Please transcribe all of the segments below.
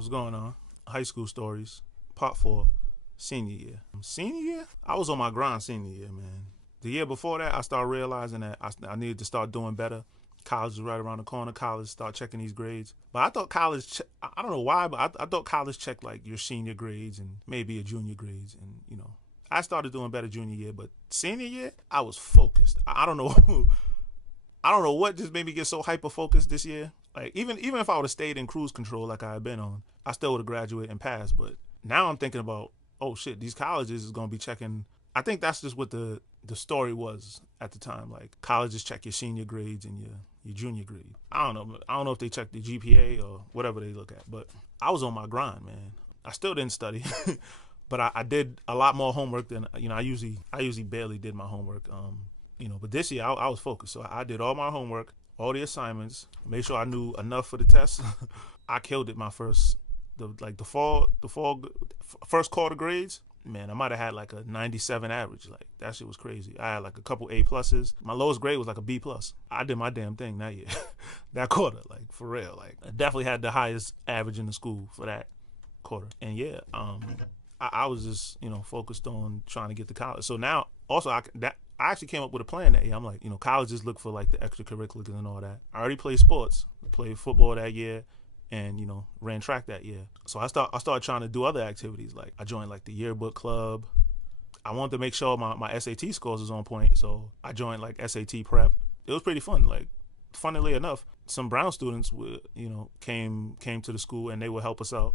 What's going on? High school stories, part 4, senior year. Senior year? I was on my grind senior year, man. The year before that, I started realizing that I needed to start doing better. College was right around the corner. College, start checking these grades. But I thought college, I don't know why, but I thought college checked like your senior grades and maybe your junior grades. And, I started doing better junior year, but senior year, I was focused. I don't know. I don't know what just made me get so hyper focused this year. Like even if I would have stayed in cruise control like I had been on, I still would have graduated and passed. But now I'm thinking about, oh shit, these colleges is gonna be checking. I think that's just what the story was at the time. Like colleges check your senior grades and your junior grade. I don't know. I don't know if they check the GPA or whatever they look at. But I was on my grind, man. I still didn't study, but I did a lot more homework than I usually barely did my homework. But this year I was focused, so I did all my homework, all the assignments, made sure I knew enough for the test. I killed it my first first quarter grades. Man, I might have had like a 97 average. Like that shit was crazy. I had like a couple A pluses. My lowest grade was like a B plus. I did my damn thing that year, that quarter, like for real. Like I definitely had the highest average in the school for that quarter. And yeah, I was just focused on trying to get to college. So now also I actually came up with a plan that year. I'm like, colleges look for like the extracurriculars and all that. I already played sports, played football that year, and ran track that year. So I started trying to do other activities. Like I joined like the yearbook club. I wanted to make sure my SAT scores was on point, so I joined like SAT prep. It was pretty fun. Like funnily enough, some Brown students would came to the school and they would help us out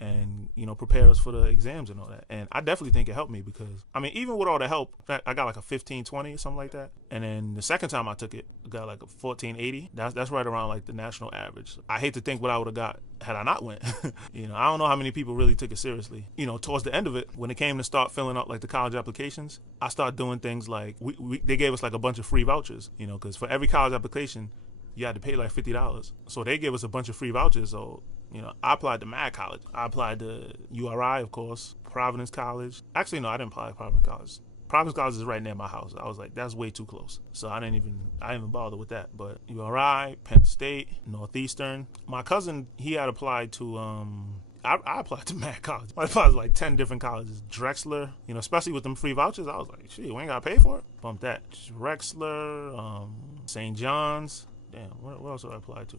and prepare us for the exams and all that. And I definitely think it helped me because even with all the help, I got like a 1520 or something like that. And then the second time I took it, I got like a 1480. That's right around like the national average. I hate to think what I would have got had I not went. I don't know how many people really took it seriously. Towards the end of it, when it came to start filling out like the college applications, I started doing things like they gave us like a bunch of free vouchers, because for every college application you had to pay like $50. So they gave us a bunch of free vouchers. So I applied to Mad College. I applied to URI, of course, Providence College. Actually, no, I didn't apply to Providence College. Providence College is right near my house. I was like, that's way too close. So I didn't even bother with that. But URI, Penn State, Northeastern. My cousin, he had applied to, I applied to Mad College. I applied to like 10 different colleges. Drexler, especially with them free vouchers, I was like, shit, we ain't got to pay for it? Bump that. Drexler, St. John's. Damn, what else did I apply to?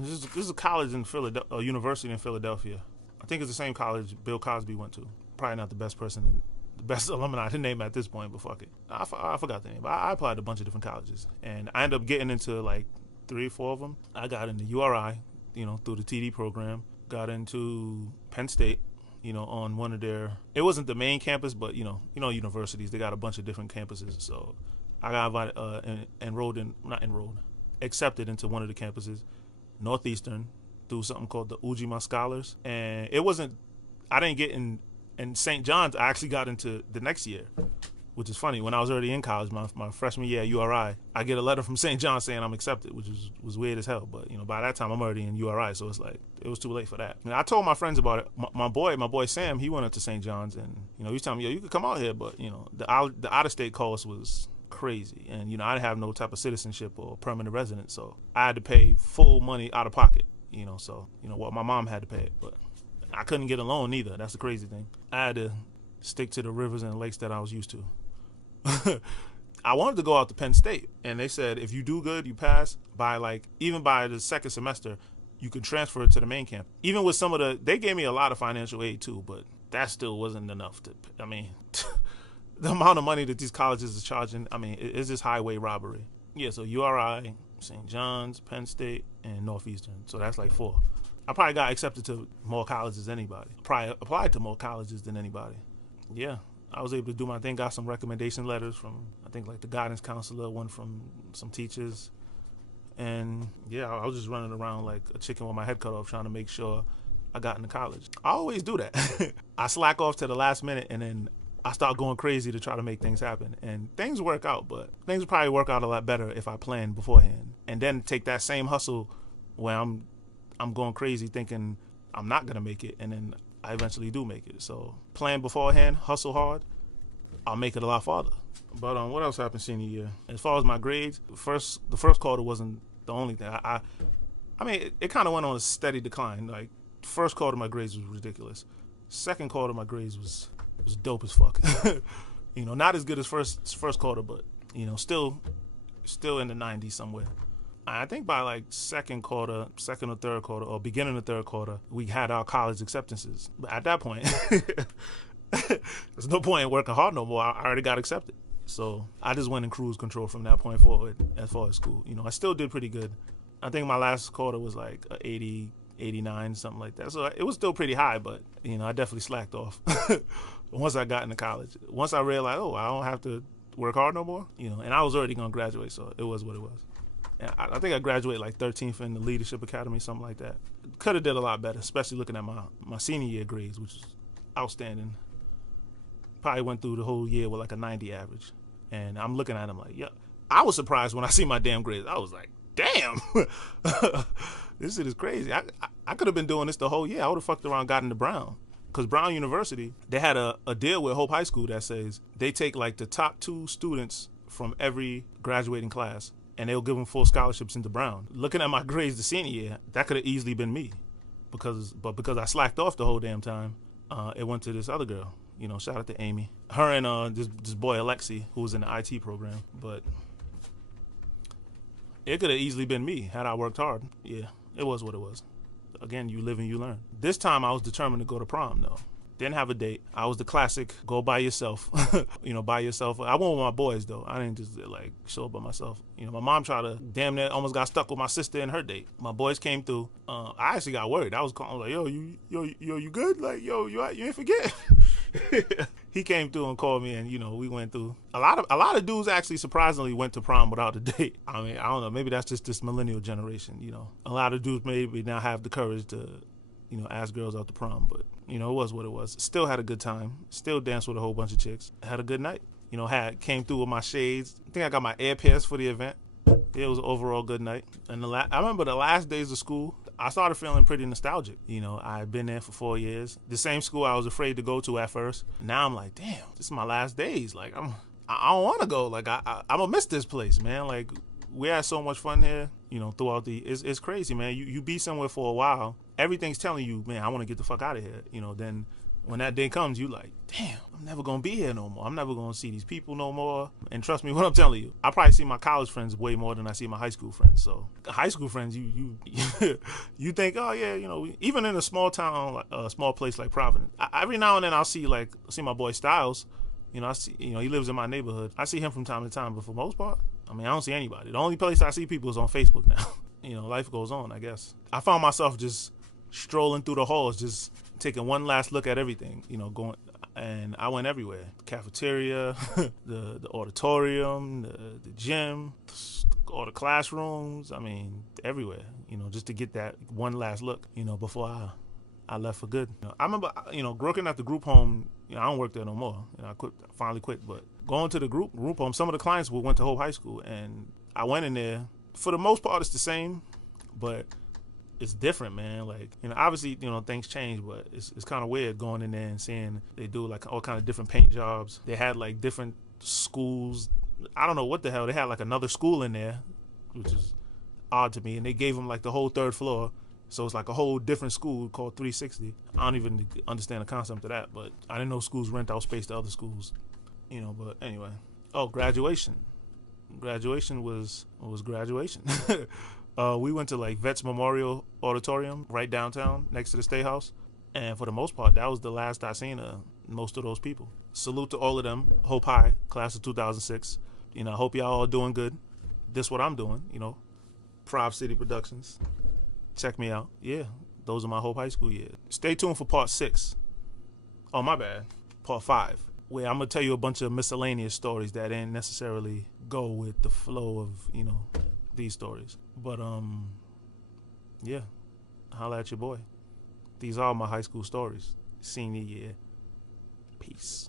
This is a college in Philadelphia, a university in Philadelphia. I think it's the same college Bill Cosby went to. Probably not the best the best alumni to name at this point, but fuck it. I forgot the name. But I applied to a bunch of different colleges, and I ended up getting into like 3 or 4 of them. I got into URI, through the TD program. Got into Penn State, on one of their. It wasn't the main campus, but universities, they got a bunch of different campuses. So I got invited, accepted into one of the campuses. Northeastern, through something called the Ujima Scholars, and I didn't get in St. John's. I actually got into the next year, which is funny. When I was already in college, my freshman year at URI, I get a letter from St. John's saying I'm accepted, which was weird as hell. But by that time I'm already in URI, so it's like it was too late for that. I told my friends about it. My boy Sam, he went up to St. John's, and he was telling me, yo, you could come out here, but the out of state cost was crazy, and I didn't have no type of citizenship or permanent residence, so I had to pay full money out of pocket. What my mom had to pay it, but I couldn't get a loan either. That's the crazy thing. I had to stick to the rivers and lakes that I was used to. I wanted to go out to Penn State, and they said if you do good, you pass even by the second semester, you can transfer it to the main camp. Even with they gave me a lot of financial aid too, but that still wasn't enough to. The amount of money that these colleges are charging, it's just highway robbery. Yeah, so URI, St. John's, Penn State, and Northeastern. So that's like 4. I probably got accepted to more colleges than anybody. Probably applied to more colleges than anybody. Yeah, I was able to do my thing. Got some recommendation letters from, I think, like the guidance counselor, one from some teachers. And yeah, I was just running around like a chicken with my head cut off trying to make sure I got into college. I always do that. I slack off to the last minute, and then I start going crazy to try to make things happen. And things work out, but things would probably work out a lot better if I planned beforehand. And then take that same hustle where I'm going crazy thinking I'm not going to make it, and then I eventually do make it. So plan beforehand, hustle hard, I'll make it a lot farther. But what else happened senior year? As far as my grades, the first quarter wasn't the only thing. It kind of went on a steady decline. Like First quarter, my grades was ridiculous. Second quarter, my grades was dope as fuck. Not as good as first quarter, but still in the 90s somewhere. I think by like second or third quarter, or beginning of third quarter, we had our college acceptances. But at that point, there's no point in working hard no more. I already got accepted. So I just went in cruise control from that point forward as far as school. I still did pretty good. I think my last quarter was like 80, 89, something like that. So it was still pretty high, but, I definitely slacked off once I got into college. Once I realized, I don't have to work hard no more, and I was already going to graduate, so it was what it was. And I think I graduated like 13th in the Leadership Academy, something like that. Could have did a lot better, especially looking at my senior year grades, which was outstanding. Probably went through the whole year with like a 90 average. And I'm looking at them like, yeah. I was surprised when I see my damn grades. I was like, damn, this shit is crazy. I could have been doing this the whole year. I would have fucked around, got into Brown. Because Brown University, they had a deal with Hope High School that says they take like the top 2 students from every graduating class, and they'll give them full scholarships into Brown. Looking at my grades the senior year, that could have easily been me. Because I slacked off the whole damn time, it went to this other girl. Shout out to Amy. Her and this boy Alexi, who was in the IT program. But it could have easily been me had I worked hard. Yeah, it was what it was. Again, you live and you learn. This time I was determined to go to prom, though. Didn't have a date. I was the classic go by yourself. By yourself. I went with my boys, though. I didn't just like show up by myself. My mom tried to damn near almost got stuck with my sister and her date. My boys came through. I actually got worried. I was calling like, yo, you good? Like, yo, you ain't forget? He came through and called me, and we went through. A lot of dudes actually surprisingly went to prom without a date. I mean, I don't know. Maybe that's just this millennial generation. A lot of dudes maybe now have the courage to, ask girls out to prom, but it was what it was. Still had a good time. Still danced with a whole bunch of chicks. Had a good night. Came through with my shades. I think I got my air pairs for the event. It was an overall good night. And I remember the last days of school, I started feeling pretty nostalgic. I had been there for 4 years. The same school I was afraid to go to at first. Now I'm like, damn, this is my last days. Like, I don't want to go. Like, I'm going to miss this place, man. Like, we had so much fun here, throughout it's crazy, man. You be somewhere for a while. Everything's telling you, man, I want to get the fuck out of here. Then when that day comes, you like, damn, I'm never going to be here no more. I'm never going to see these people no more. And trust me, what I'm telling you, I probably see my college friends way more than I see my high school friends. So high school friends, you you think, oh yeah, even in a small town, like a small place like Providence, every now and then I'll see my boy Styles. I see, he lives in my neighborhood. I see him from time to time, but for the most part, I don't see anybody. The only place I see people is on Facebook now. Life goes on, I guess. I found myself just strolling through the halls, just taking one last look at everything, going, and I went everywhere. The cafeteria, the auditorium, the gym, all the classrooms, everywhere, just to get that one last look, before I left for good. I remember, working at the group home, I don't work there no more. I finally quit, but going to the group home, some of the clients went to Hope High School, and I went in there. For the most part, it's the same, but it's different, man. Like, obviously, things change, but it's kind of weird going in there and seeing they do like all kind of different paint jobs. They had like different schools. I don't know what the hell. They had like another school in there, which is odd to me. And they gave them like the whole 3rd floor. So it's like a whole different school called 360. I don't even understand the concept of that, but I didn't know schools rent out space to other schools, but anyway. Oh, graduation. Graduation was graduation. We went to like Vets Memorial Auditorium right downtown next to the State House. And for the most part, that was the last I seen of most of those people. Salute to all of them. Hope High, class of 2006. I hope y'all all doing good. This what I'm doing, Provcityproductions. Check me out. Yeah, those are my Hope High School years. Stay tuned for part 6. Oh, my bad. Part 5. Where I'm going to tell you a bunch of miscellaneous stories that didn't necessarily go with the flow of, these stories. But, yeah, holla at your boy. These are my high school stories. Senior year. Peace.